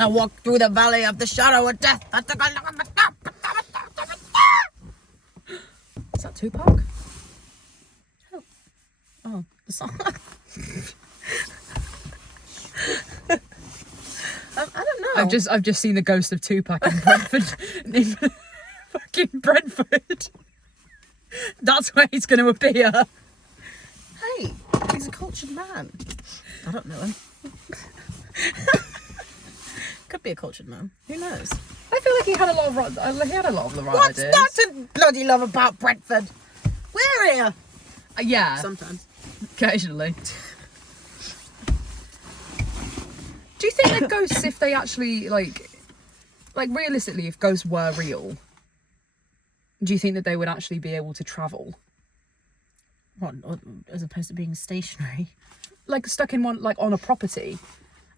I walk through the valley of the shadow of death. Is that Tupac? Oh, the song. I don't know. I've just seen the ghost of Tupac in Brentford. In fucking Brentford. That's where he's going to appear. Hey, he's a cultured man. I don't know him. Could be a cultured man. Who knows? I feel like he had a lot of the right What's ideas. not to bloody love about Brentford? We're here. Yeah, Sometimes. occasionally. Do you think that ghosts, if they actually like realistically, if ghosts were real, do you think that they would actually be able to travel? What, as opposed to being stationary? Like stuck in one, like on a property?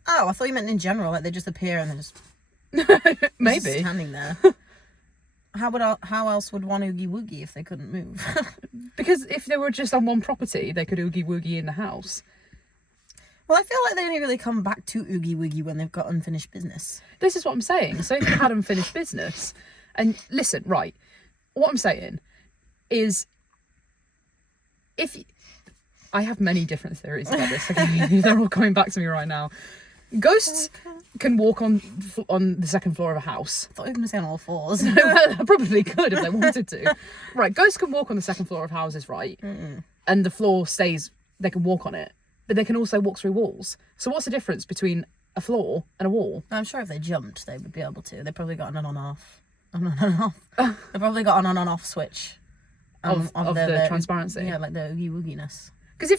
Oh, I thought you meant in general, like they just appear and they're just Maybe. just standing there. How else would one Oogie Woogie if they couldn't move? Because if they were just on one property, they could Oogie Woogie in the house. Well, I feel like they only really come back to Oogie Woogie when they've got unfinished business. This is what I'm saying. So if you had unfinished business, and listen, right, what I'm saying is, I have many different theories about this. Okay? They're all coming back to me right now. Ghosts can walk on the second floor of a house. I thought you were going to say on all fours. They probably could if they wanted to. Right, ghosts can walk on the second floor of houses, right? And the floor stays, they can walk on it. But they can also walk through walls. So what's the difference between a floor and a wall? I'm sure if they jumped, they would be able to. They probably got an on-off. They probably got an on-off switch. Of the transparency. Yeah, like the Oogie Wooginess. Because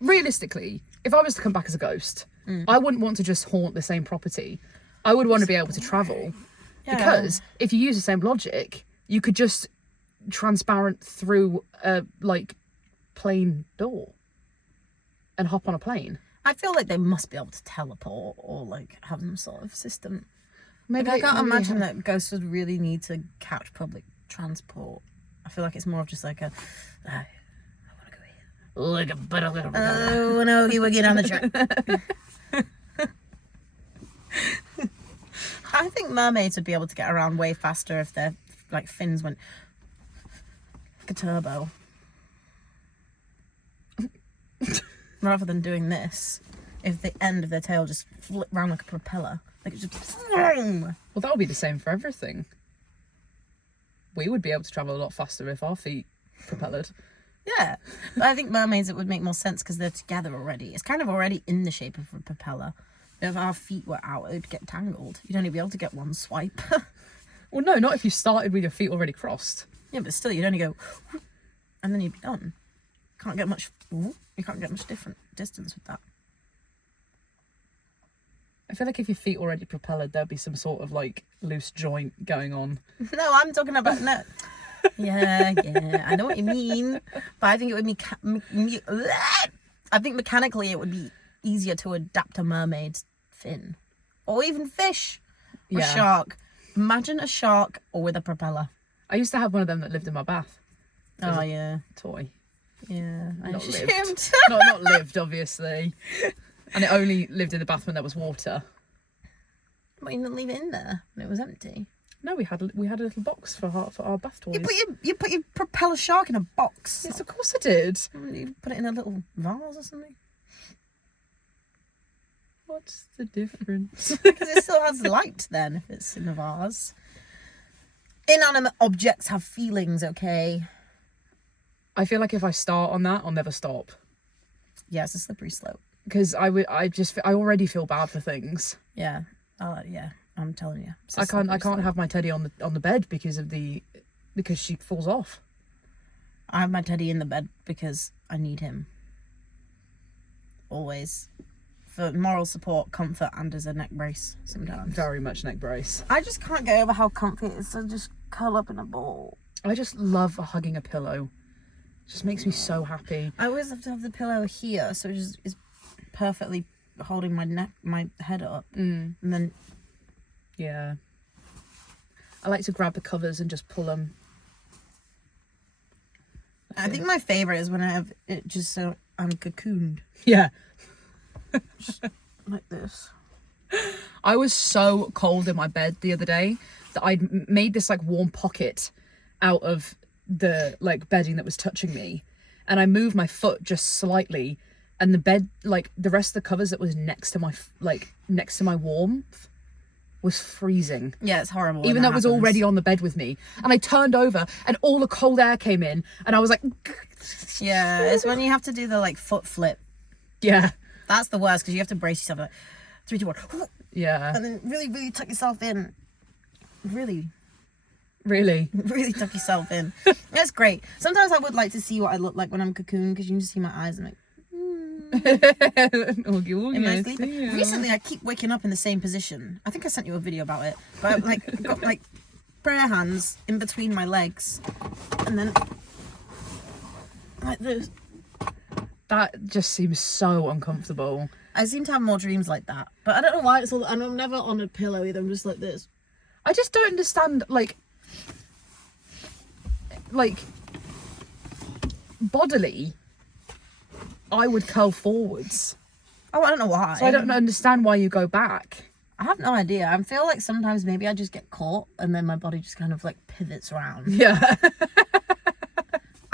realistically, if I was to come back as a ghost, I wouldn't want to just haunt the same property. I would want to be able to travel. Yeah. Because if you use the same logic, you could just transparent through a, plane door and hop on a plane. I feel like they must be able to teleport or, have some sort of system. Maybe I can't imagine that ghosts would really need to catch public transport. I feel like it's more of just like a... I want to go here. Oh, no, you will get on the track. I think mermaids would be able to get around way faster if their fins went like a turbo. Rather than doing this, if the end of their tail just flipped round like a propeller. Like it just... Well, that would be the same for everything. We would be able to travel a lot faster if our feet propelled. Yeah, but I think mermaids, it would make more sense because they're together already. It's kind of already in the shape of a propeller. If our feet were out, it would get tangled. You'd only be able to get one swipe. Well, no, not if you started with your feet already crossed. Yeah, but still, you'd only go, and then you'd be done. You can't get much different distance with that. I feel like if your feet already propelled, there'd be some sort of loose joint going on. No, I'm talking about no. Yeah, I know what you mean, but I think it would be. I think mechanically it would be easier to adapt a mermaid's fin, or even fish, or shark. Imagine a shark or with a propeller. I used to have one of them that lived in my bath. Oh yeah, toy. Yeah, I Not assumed. lived. not lived, obviously. And it only lived in the bath when there was water. But you didn't leave it in there when it was empty. No, we had a little box for our bath toys. You put your propeller shark in a box. Yes, of course I did. You put it in a little vase or something. What's the difference? Because it still has light then if it's in a vase. Inanimate objects have feelings, okay? I feel like if I start on that, I'll never stop. Yeah, it's a slippery slope. Because I already feel bad for things. Yeah. Yeah. I'm telling you. I can't have my teddy on the bed because she falls off. I have my teddy in the bed because I need him. Always. For moral support, comfort, and as a neck brace sometimes. Very much neck brace. I just can't get over how comfy it is to just curl up in a ball. I just love hugging a pillow. It just makes me so happy. I always have to have the pillow here, so it just is perfectly holding my head up. And then... Yeah. I like to grab the covers and just pull them. I think my favourite is when I have it just so I'm cocooned. Yeah. Just like this. I was so cold in my bed the other day that I'd made this like warm pocket out of the like bedding that was touching me, and I moved my foot just slightly, and the bed, like the rest of the covers that was next to my warmth was freezing. Yeah, it's horrible. Even though it was already on the bed with me, and I turned over and all the cold air came in, and I was like, yeah, it's when you have to do the like foot flip. yeah, That's the worst because you have to brace yourself. Like 3, 2, 1, yeah, and then really tuck yourself in. Really tuck yourself in. That's great. Sometimes I would like to see what I look like when I'm cocooned, because you can just see my eyes and like. Oogie, Oogie, In my I sleep. see you. Recently, I keep waking up in the same position. I think I sent you a video about it. But I've like got like prayer hands in between my legs, and then like this. That just seems so uncomfortable. I seem to have more dreams like that, but I don't know why. It's all, and I'm never on a pillow either. I'm just like this. I just don't understand, like bodily, I would curl forwards. Oh, I don't know why. So I don't understand why you go back. I have no idea. I feel like sometimes maybe I just get caught, and then my body just kind of like pivots around. Yeah.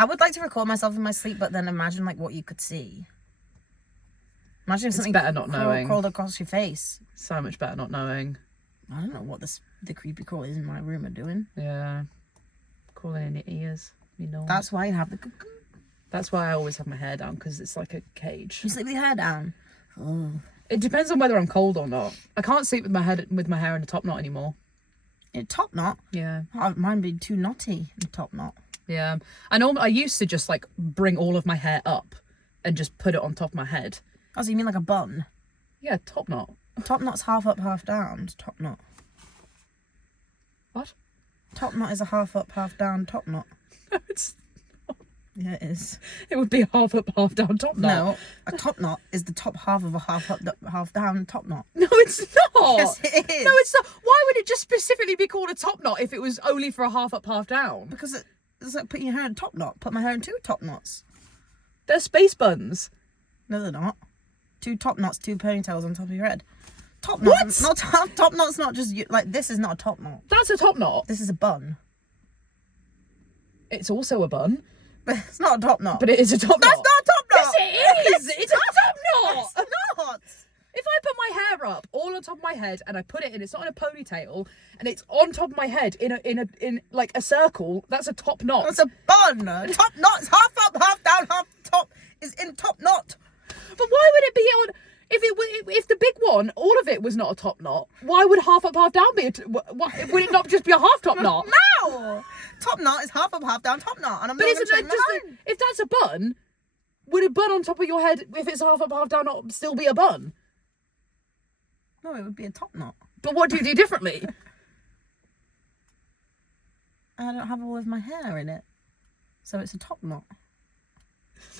I would like to record myself in my sleep, but then imagine like what you could see. Imagine if something better not knowing. crawled across your face. So much better not knowing. I don't know what the creepy crawlies in my room are doing. Yeah. Crawling in your ears. You know. That's why you have the cocoon. That's why I always have my hair down, because it's like a cage. You sleep with your hair down. Oh. It depends on whether I'm cold or not. I can't sleep with my hair in a top knot anymore. In a top knot? Yeah. Oh, mine be too knotty in a top knot. Yeah. I used to just like bring all of my hair up and just put it on top of my head. Oh, so you mean like a bun? Yeah, top knot. Top knot's half up, half down. It's top knot. What? Top knot is a half up, half down top knot. No, it's Yeah, it is. it would be a half up, half down top knot. No, a top knot is the top half of a half up, half down top knot. No, it's not. Yes, it is. No, it's not. Why would it just specifically be called a top knot if it was only for a half up, half down? Because it's like putting your hair in a top knot. Put my hair in 2 top knots. They're space buns. No, they're not. 2 top knots, 2 ponytails on top of your head. Top knots. What? Top knot's not just like this. Is not a top knot. That's a top knot. This is a bun. It's also a bun, But it's not a top knot. but it is a top knot. That's not a top knot. Yes, it is. It's a top knot. It's not. If I put my hair up all on top of my head and I put it in, it's not in a ponytail, and it's on top of my head in like a circle, that's a top knot. It's a bun. Top knot's half up, half down, half top is in top knot. But why would it be on? If the big one, all of it was not a top knot, why would half up, half down be would it not just be a half top knot? No. Top knot is half up, half down, top knot. And I'm But not isn't gonna that change just my mind. if that's a bun? Would a bun on top of your head, if it's half up, half down, not still be a bun? No, it would be a top knot. But what do you do differently? I don't have all of my hair in it, so it's a top knot.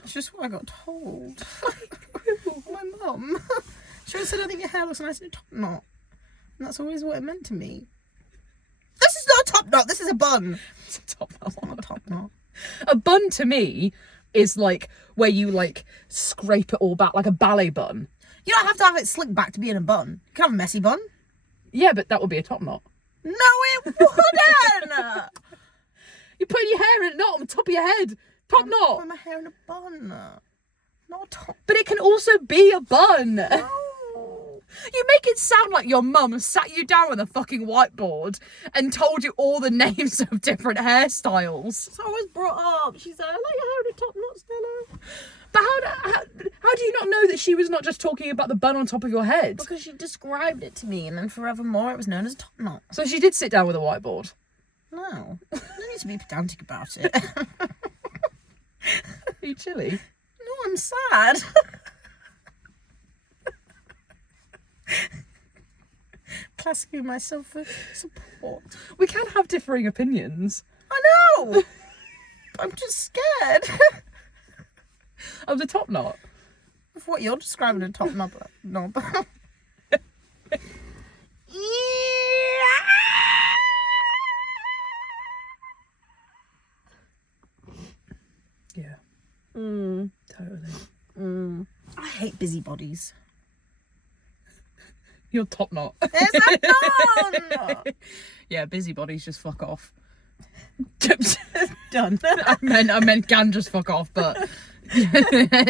It's just what I got told. My mum. She always said, I think your hair looks nice in a top knot. And that's always what it meant to me. This is not a top knot, this is a bun. It's a top knot. It's not a top knot. A bun to me is like where you like scrape it all back, like a ballet bun. You don't have to have it slicked back to be in a bun. You can have a messy bun. Yeah, but that would be a top knot. No, it wouldn't. You're putting your hair in a knot on the top of your head. Top knot. Put my hair in a bun. Not a top. But it can also be a bun. No. You make it sound like your mum sat you down with a fucking whiteboard and told you all the names of different hairstyles. It's always brought up. She said, I like your hair in a top knot, Stella. But how do you not know that she was not just talking about the bun on top of your head? Because she described it to me, and then forevermore it was known as a top knot. So she did sit down with a whiteboard. No. No need to be pedantic about it. Are you chilly? No, I'm sad. Classically myself for support. We can have differing opinions. I know. I'm just scared Of the top knot. of what you're describing a top knob. Yeah, totally. I hate busybodies. You're top knot. It's a non. Yeah, busybodies just fuck off. Done. I meant can just fuck off, but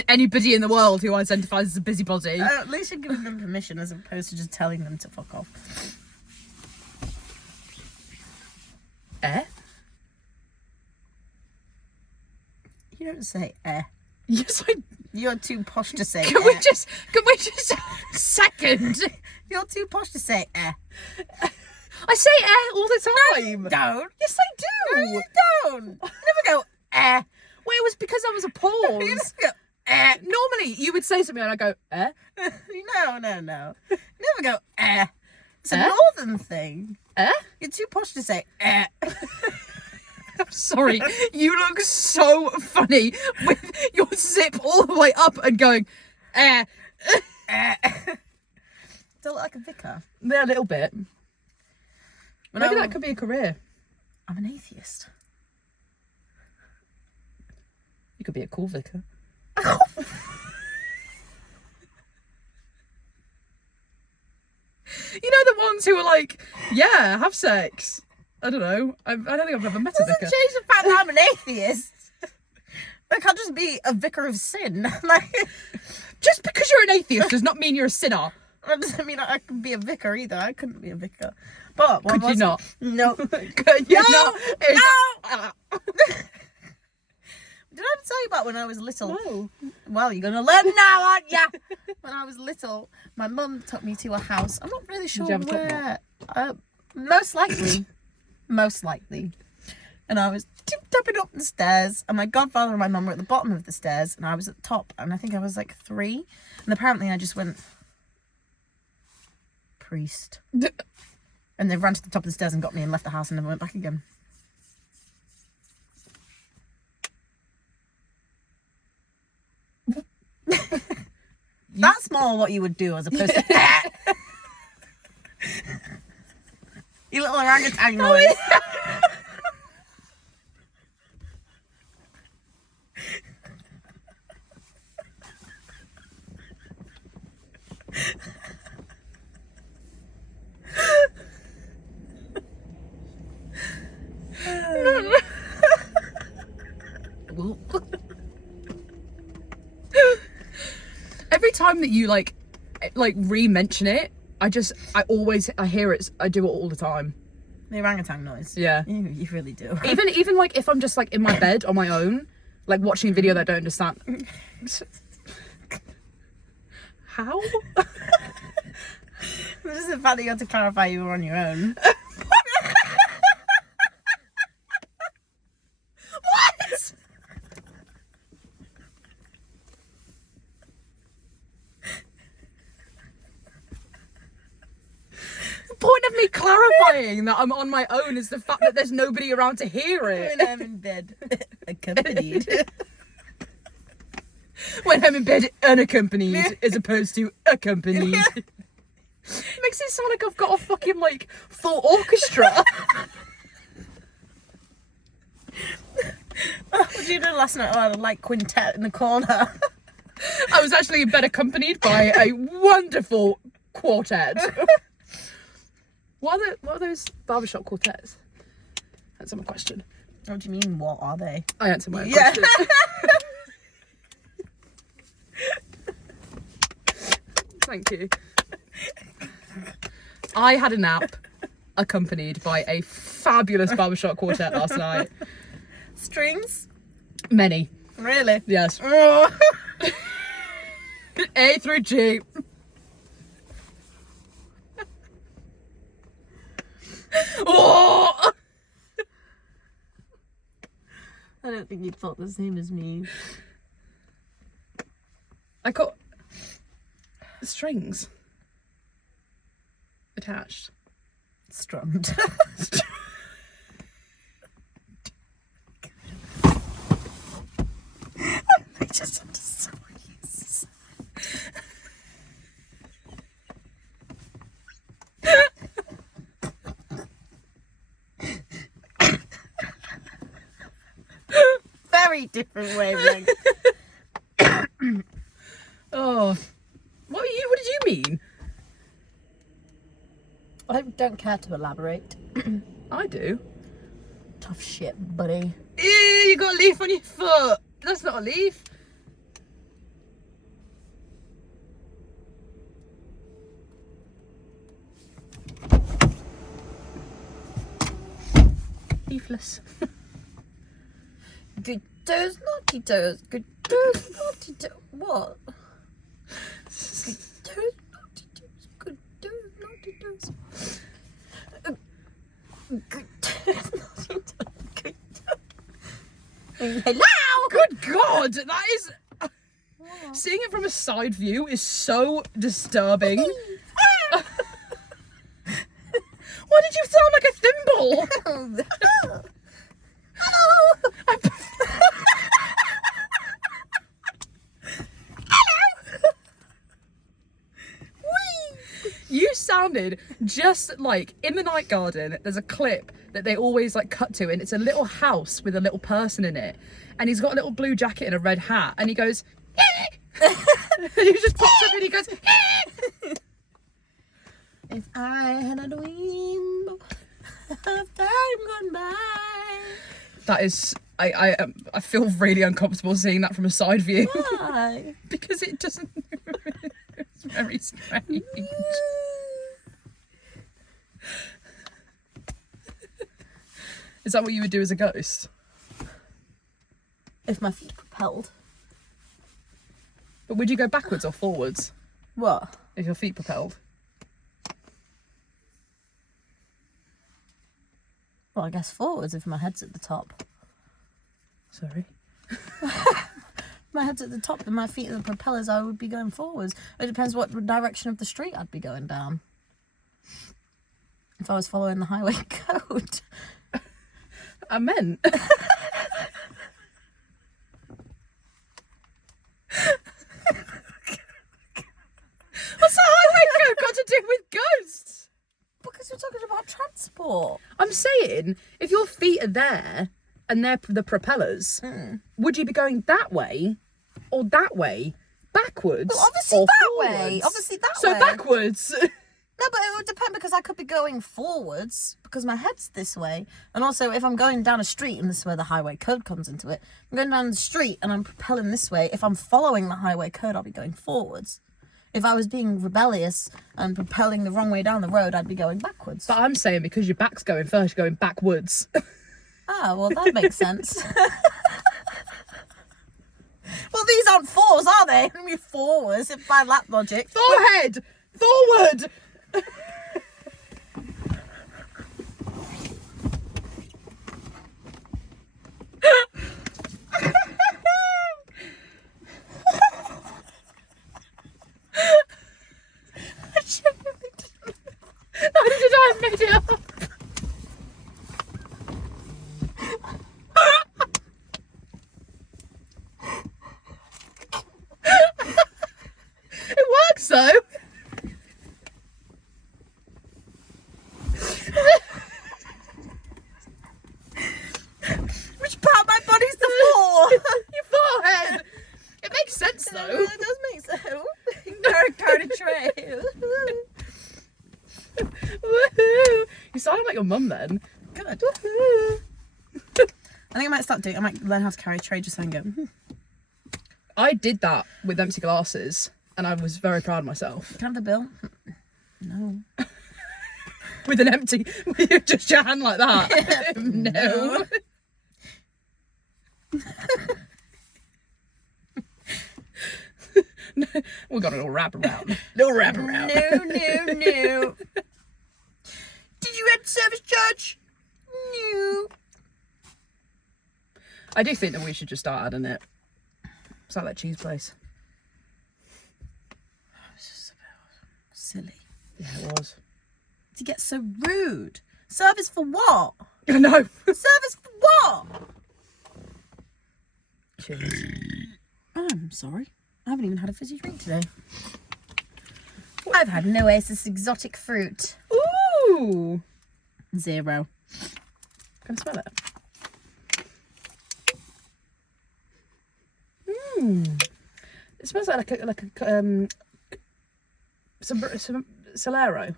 anybody in the world who identifies as a busybody. At least you're giving them permission as opposed to just telling them to fuck off. You don't say Yes, You're too posh to say Can we just have a second? You're too posh to say I say all the time. Don't. Yes, I do. No, you don't. You never go Well, it was because I was a You pause. never go Normally, you would say something and I go, No. You never go It's a northern thing. You're too posh to say I'm sorry. You look so funny with your zip all the way up and going, Do I look like a vicar? Yeah, a little bit. When Maybe that could be a career. I'm an atheist. You could be a cool vicar. You know the ones who are like, yeah, have sex. I don't know. I don't think I've ever met a Doesn't vicar. change the fact that I'm an atheist. I can't just be a vicar of sin. Like, Just because you're an atheist does not mean you're a sinner. that doesn't mean I could be a vicar either. I couldn't be a vicar. But Could you not? No. Could you No! not? Did I ever tell you about when I was little? No. Well, you're gonna learn now, aren't ya? When I was little, my mum took me to a house. I'm not really sure you have a top where. Most likely. And I was tip-tapping up the stairs, and my godfather and my mum were at the bottom of the stairs, and I was at the top, and I think I was like 3. And apparently I just went, priest. And they ran to the top of the stairs and got me and left the house and never went back again. That's more what you would do as opposed to you little orangutan noise. Every time that you like re-mention it, I hear it. I do it all the time. The orangutan noise. Yeah. You really do. Even like if I'm just like in my bed on my own, like watching a video that I don't understand. How? This is the fact that you had to clarify you were on your own. What? The point of me clarifying that I'm on my own is the fact that there's nobody around to hear it. When I'm in bed, accompanied. When I'm in bed unaccompanied as opposed to accompanied. Makes it sound like I've got a fucking like full orchestra. What did you do last night? Oh, I had a light quintet in the corner. I was actually in bed accompanied by a wonderful quartet. What are those barbershop quartets? Answer my question. What do you mean, what are they? I answered my own Yeah. question. Thank you. I had a nap accompanied by a fabulous barbershop quartet last night. Strings? Many. Really? Yes. Oh. A through G. Oh! I don't think you'd thought the same as me. I got strings attached. Strummed. I just have to stories. Very different wavelength. Oh, what did you mean? I don't care to elaborate. I do. Tough shit, buddy. Ew, you got a leaf on your foot. That's not a leaf. Leafless. Good toes, naughty toes. Good toes, naughty toes. What? Good toes, naughty toes. Good toes, naughty toes. Good toes, naughty toes. Good toes. Hello! Good God, that is... Seeing it from a side view is so disturbing. Why did you sound like a thimble? Hello! You sounded just like in the Night Garden. There's a clip that they always like cut to, and it's a little house with a little person in it, and he's got a little blue jacket and a red hat, and he goes, and he just pops up and he goes, If I had a dream of time gone by. that is, I feel really uncomfortable seeing that from a side view. Why? Because it doesn't. It's very strange. Is that what you would do as a ghost? If my feet propelled. But would you go backwards or forwards What? if your feet propelled? Well, I guess forwards if my head's at the top. Sorry. My head's at the top and my feet are the propellers, I would be going forwards. It depends what direction of the street I'd be going down. If I was following the highway code. I meant. What's the highway code got to do with ghosts? Because we're talking about transport. I'm saying, if your feet are there and they're the propellers, would you be going that way or that way? Backwards? Well, obviously or that way. forwards? Obviously that so way. Backwards. No, but it would depend because I could be going forwards because my head's this way. And also, if I'm going down a street, and this is where the highway code comes into it, I'm going down the street and I'm propelling this way. If I'm following the highway code, I'll be going forwards. If I was being rebellious and propelling the wrong way down the road, I'd be going backwards. But I'm saying because your back's going first, you're going backwards. Ah, well, that makes sense. Well, these aren't fours, are they? I mean, forwards, if by that logic. Forehead! Forward! I genuinely didn't. Neither did I, I've made it up. It works though. Which part of my body's the floor? Your forehead. It makes sense though. It does make sense. Carrot tray. Woohoo! You sounded like your mum then. Good. Woohoo! I think I might start doing. I might learn how to carry a tray just so I can go. I did that with empty glasses and I was very proud of myself. Can I have the bill? No. With an empty, with just your hand like that. No. No. We got a little wrap around. Little wrap around. No. Did you add service charge? No. I do think that we should just start adding it. It's like that cheese place. It's just silly. Yeah, it was. To get so rude. Service for what? I know. Service for what? Cheers. I'm sorry. I haven't even had a fizzy drink today. I've had an Oasis exotic fruit. Ooh. 0. Can I smell it? It smells like a some Solero.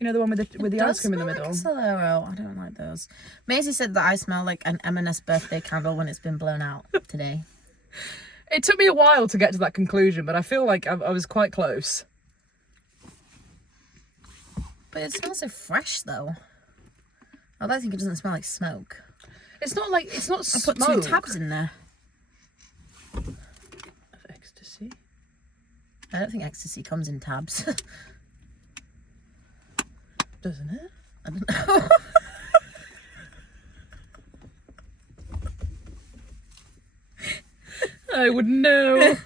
You know, the one with the ice cream in the middle. Like a Solero. I don't like those. Maisie said that I smell like an M&S birthday candle when it's been blown out today. It took me a while to get to that conclusion, but I feel like I was quite close. But it smells so fresh, though. I don't think it doesn't smell like smoke. It's not smoke. I put 2 tabs in there. Of ecstasy? I don't think ecstasy comes in tabs. Doesn't it? I don't know. I wouldn't know.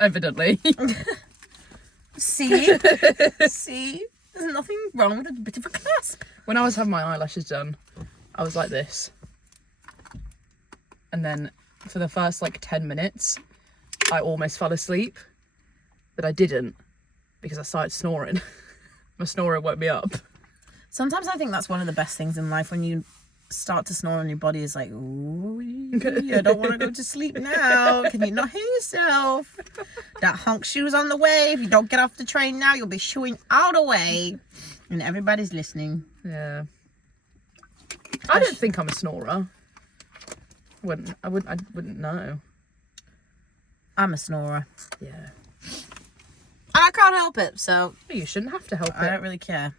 Evidently. See? See? There's nothing wrong with a bit of a clasp. When I was having my eyelashes done, I was like this. And then for the first like 10 minutes, I almost fell asleep. But I didn't, because I started snoring. My snorer woke me up. Sometimes I think that's one of the best things in life, when you start to snore and your body is like, ooh, I don't want to go to sleep now. Can you not hear yourself? That honk shoe's on the way. If you don't get off the train now, you'll be shooing all the way. And everybody's listening. Yeah. I don't think I'm a snorer. I wouldn't know. I'm a snorer. Yeah. And I can't help it, so You shouldn't have to help I it. don't really care.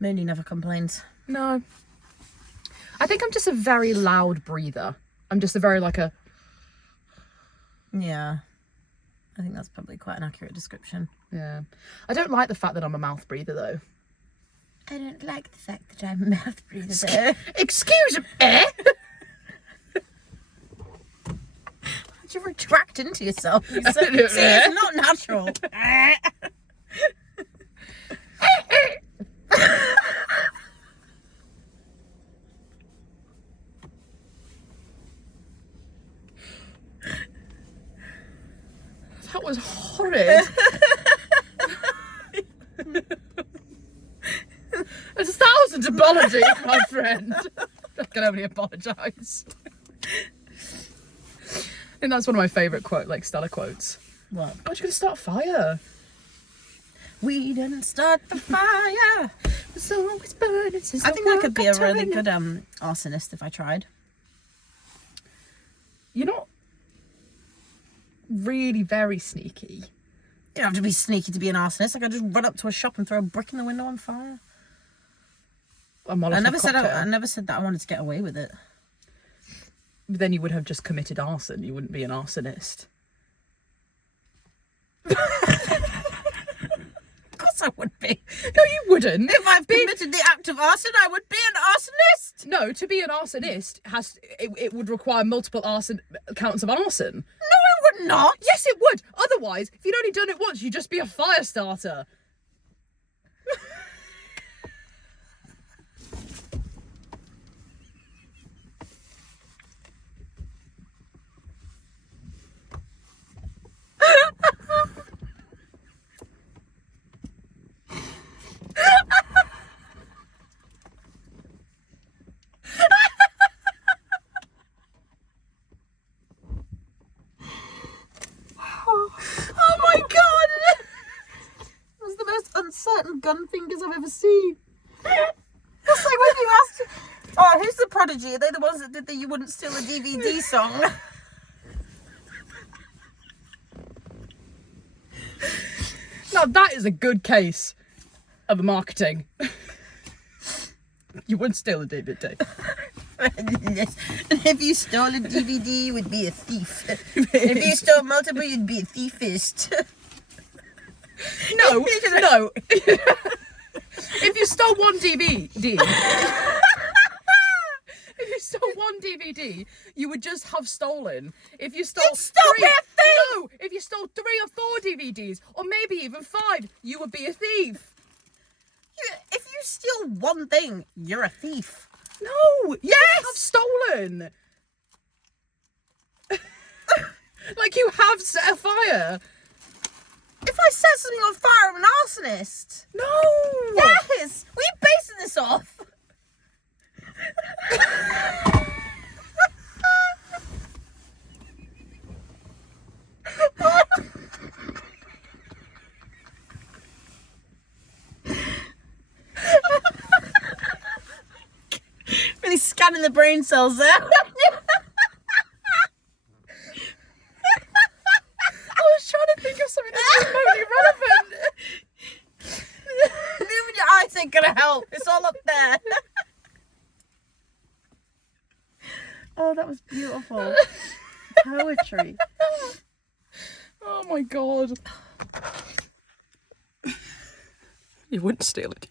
Mooney never complains. No. I think I'm just a very loud breather. I'm just a very Yeah. I think that's probably quite an accurate description. Yeah. I don't like the fact that I'm a mouth breather though. I don't like the fact that I'm a mouth breather, though. Excuse me. You retract into yourself. See, it's not natural. That was horrid. A thousand apologies, my friend. I can only apologise. And that's one of my favourite Stella quotes. What? Aren't you going to start a fire? We didn't start the fire. It's always burning since I think I the could be a world got really turned. good arsonist if I tried. You're not really very sneaky. You don't have to be sneaky to be an arsonist. I could just run up to a shop and throw a brick in the window on fire. A Molotov I never cocktail. said that I wanted to get away with it. Then you would have just committed arson. You wouldn't be an arsonist. Of course I would be. No, you wouldn't. If I've committed the act of arson, I would be an arsonist. No, to be an arsonist it would require multiple counts of arson. No, I would not. Yes, it would. Otherwise, if you'd only done it once, you'd just be a fire starter. Oh my god! That was the most uncertain gun fingers I've ever seen. That's like when you asked, oh, who's the Prodigy? Are they the ones that did the You Wouldn't Steal a DVD song? Now that is a good case of marketing. You wouldn't steal a DVD. Yes. And if you stole a DVD, you would be a thief. If you stole multiple, you'd be a thiefist. No, no. If you stole one DVD, if you stole one DVD, you would just have stolen. If you stole no, if you stole 3 or 4 DVDs, or maybe even 5, you would be a thief. If you steal one thing, you're a thief. No, Yes! you have stolen. Like you have set a fire. If I set something on fire, I'm an arsonist. No. Yes! What are you basing this off? scanning the brain cells there. I was trying to think of something that's remotely relevant. Moving your eyes ain't gonna help. It's all up there. Oh, that was beautiful. Poetry. Oh my god. You wouldn't steal it.